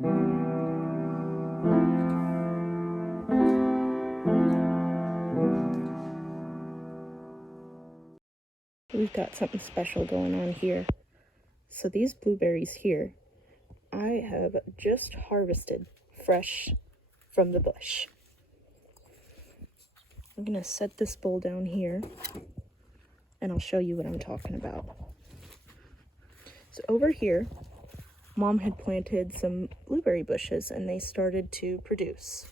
We've got something special going on here. So these blueberries here, I have just harvested fresh from the bush. I'm gonna set this bowl down here and I'll show you what I'm talking about. So over here, Mom had planted some blueberry bushes and they started to produce.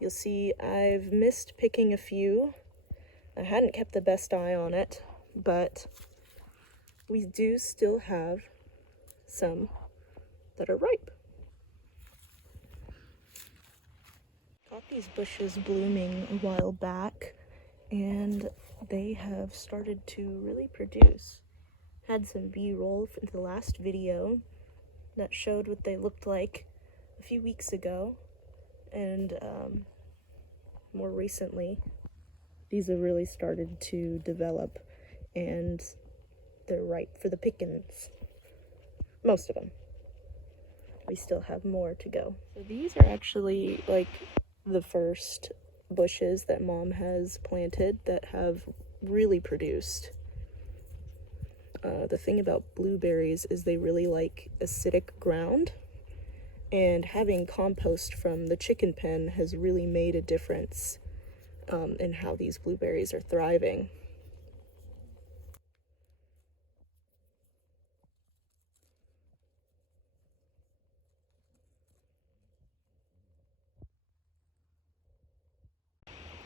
You'll see I've missed picking a few. I hadn't kept the best eye on it, but we do still have some that are ripe. Got these bushes blooming a while back and they have started to really produce. Had some B-roll from the last video that showed what they looked like a few weeks ago, and more recently these have really started to develop and they're ripe for the pickings. Most of them. We still have more to go. So these are actually like the first bushes that Mom has planted that have really produced. The thing about blueberries is they really like acidic ground, and having compost from the chicken pen has really made a difference in how these blueberries are thriving.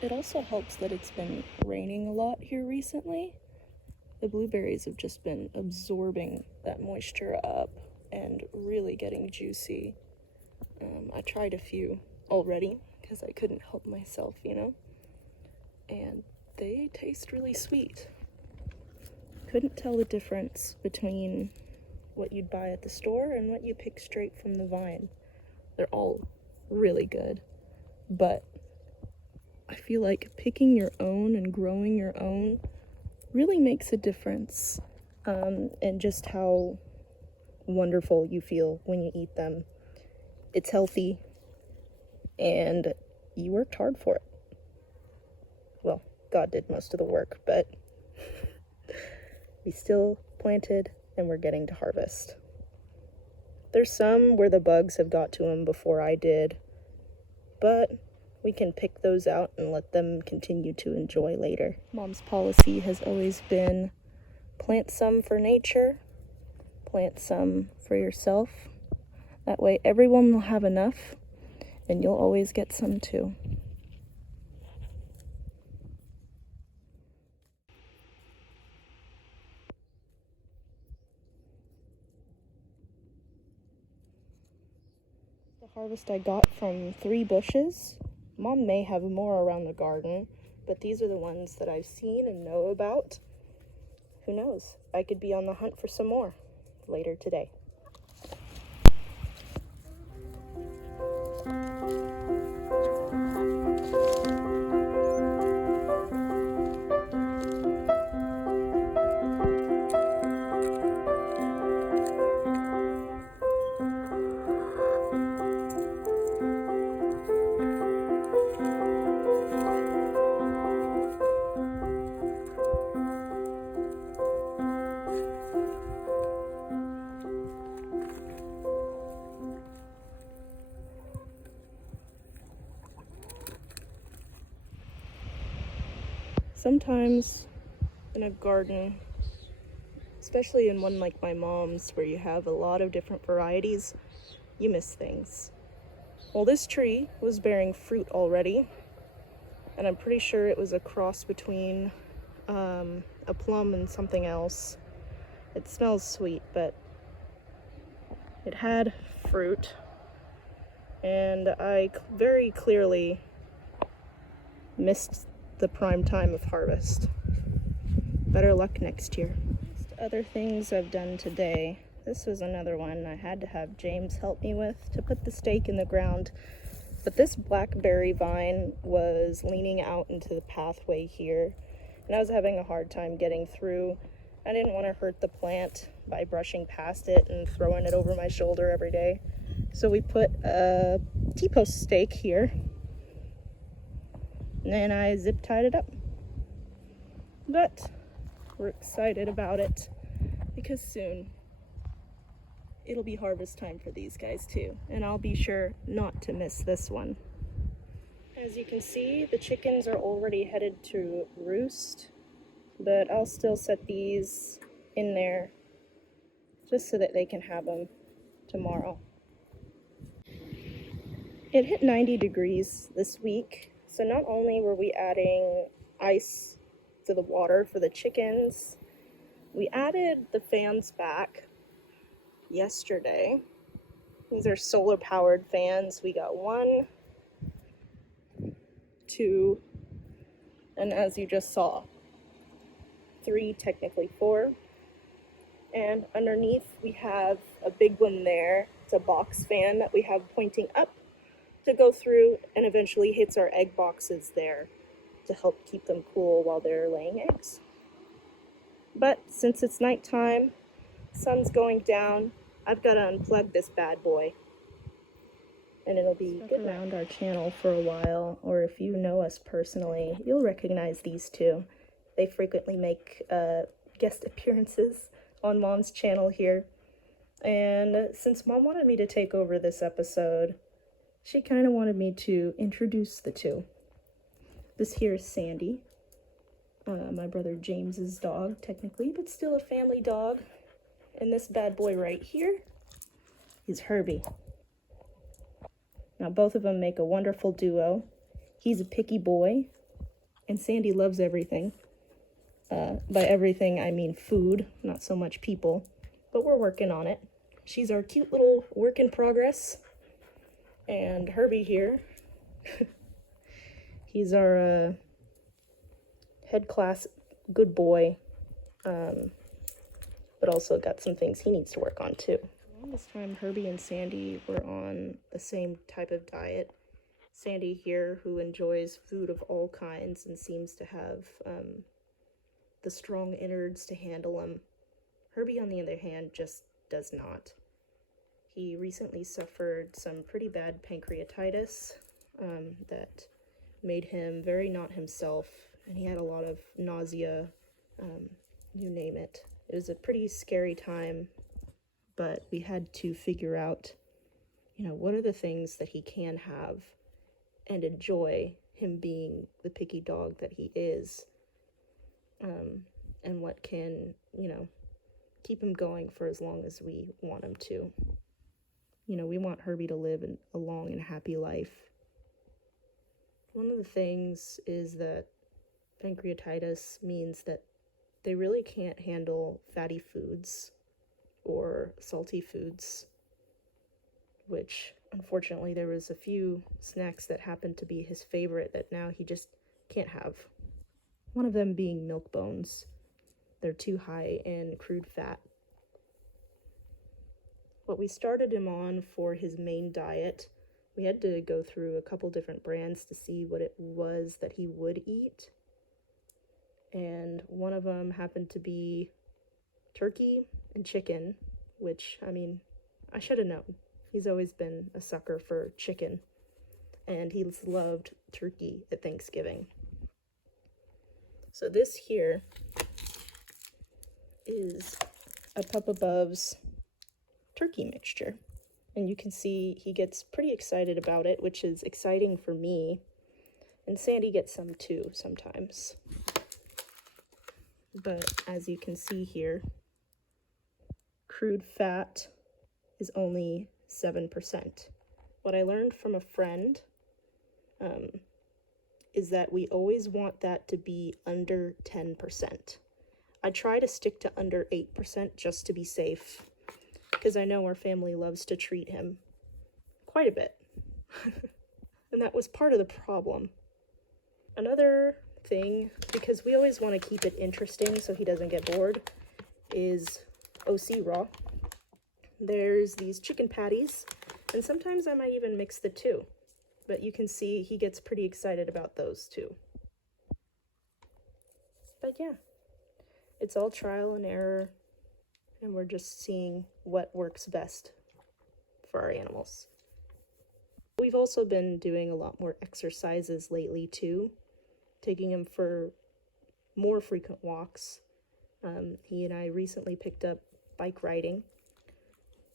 It also helps that it's been raining a lot here recently. The blueberries have just been absorbing that moisture up and really getting juicy. I tried a few already because I couldn't help myself, you know, and they taste really sweet. Couldn't tell the difference between what you'd buy at the store and what you pick straight from the vine. They're all really good, but I feel like picking your own and growing your own really makes a difference, and just how wonderful you feel when you eat them. It's healthy, and you worked hard for it. Well, God did most of the work, but we still planted and we're getting to harvest. There's some where the bugs have got to them before I did, but we can pick those out and let them continue to enjoy later. Mom's policy has always been plant some for nature, plant some for yourself. That way everyone will have enough and you'll always get some too. The harvest I got from 3 bushes. Mom may have more around the garden, but these are the ones that I've seen and know about. Who knows? I could be on the hunt for some more later today. Sometimes in a garden, especially in one like my mom's where you have a lot of different varieties, you miss things. Well, this tree was bearing fruit already, and I'm pretty sure it was a cross between a plum and something else. It smells sweet, but it had fruit, and I very clearly missed the prime time of harvest. Better luck next year. Other things I've done today. This was another one I had to have James help me with to put the stake in the ground. But this blackberry vine was leaning out into the pathway here, and I was having a hard time getting through. I didn't want to hurt the plant by brushing past it and throwing it over my shoulder every day. So we put a T-post stake here, and then I zip tied it up. But we're excited about it because soon it'll be harvest time for these guys too, and I'll be sure not to miss this one. As you can see, the chickens are already headed to roost, but I'll still set these in there just so that they can have them tomorrow. It hit 90 degrees this week, so not only were we adding ice to the water for the chickens, we added the fans back yesterday. These are solar powered fans. We got 1, 2, and as you just saw, 3, technically 4. And underneath we have a big one there. It's a box fan that we have pointing up to go through and eventually hits our egg boxes there to help keep them cool while they're laying eggs. But since it's nighttime, sun's going down, I've got to unplug this bad boy. And it'll be good around our channel for a while, or if you know us personally, you'll recognize these two. They frequently make guest appearances on Mom's channel here. And since Mom wanted me to take over this episode, she kind of wanted me to introduce the two. This here is Sandy, my brother James's dog, technically, but still a family dog. And this bad boy right here is Herbie. Now, both of them make a wonderful duo. He's a picky boy, and Sandy loves everything. By everything, I mean food, not so much people, but we're working on it. She's our cute little work in progress. And Herbie here, he's our head class good boy, but also got some things he needs to work on too. This time Herbie and Sandy were on the same type of diet. Sandy here, who enjoys food of all kinds and seems to have the strong innards to handle them. Herbie, on the other hand, just does not. He recently suffered some pretty bad pancreatitis that made him very not himself, and he had a lot of nausea, you name it. It was a pretty scary time, but we had to figure out, what are the things that he can have and enjoy him being the picky dog that he is, and what can, keep him going for as long as we want him to. We want Herbie to live a long and happy life. One of the things is that pancreatitis means that they really can't handle fatty foods or salty foods, which unfortunately there was a few snacks that happened to be his favorite that now he just can't have. One of them being milk bones. They're too high in crude fat. What we started him on for his main diet, we had to go through a couple different brands to see what it was that he would eat. And one of them happened to be turkey and chicken, which, I should have known. He's always been a sucker for chicken, and he's loved turkey at Thanksgiving. So this here is a Pup Above's turkey mixture, and you can see he gets pretty excited about it, which is exciting for me, and Sandy gets some too sometimes. But as you can see here, crude fat is only 7%. What I learned from a friend is that we always want that to be under 10%. I try to stick to under 8% just to be safe, because I know our family loves to treat him quite a bit. And that was part of the problem. Another thing, because we always want to keep it interesting so he doesn't get bored, is OC Raw. There's these chicken patties, and sometimes I might even mix the two, but you can see he gets pretty excited about those too. But yeah, it's all trial and error, and we're just seeing what works best for our animals. We've also been doing a lot more exercises lately too, taking him for more frequent walks. He and I recently picked up bike riding,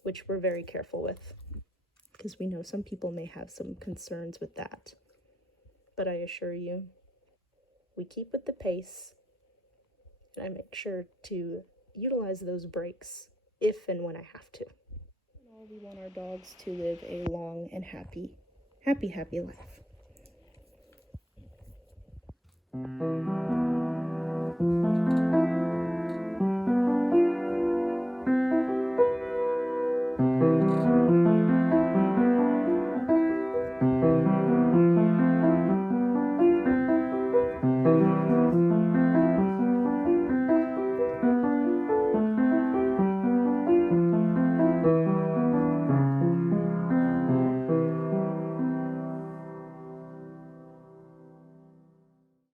which we're very careful with, because we know some people may have some concerns with that. But I assure you, we keep with the pace, and I make sure to utilize those breaks if and when I have to. We want our dogs to live a long and happy life.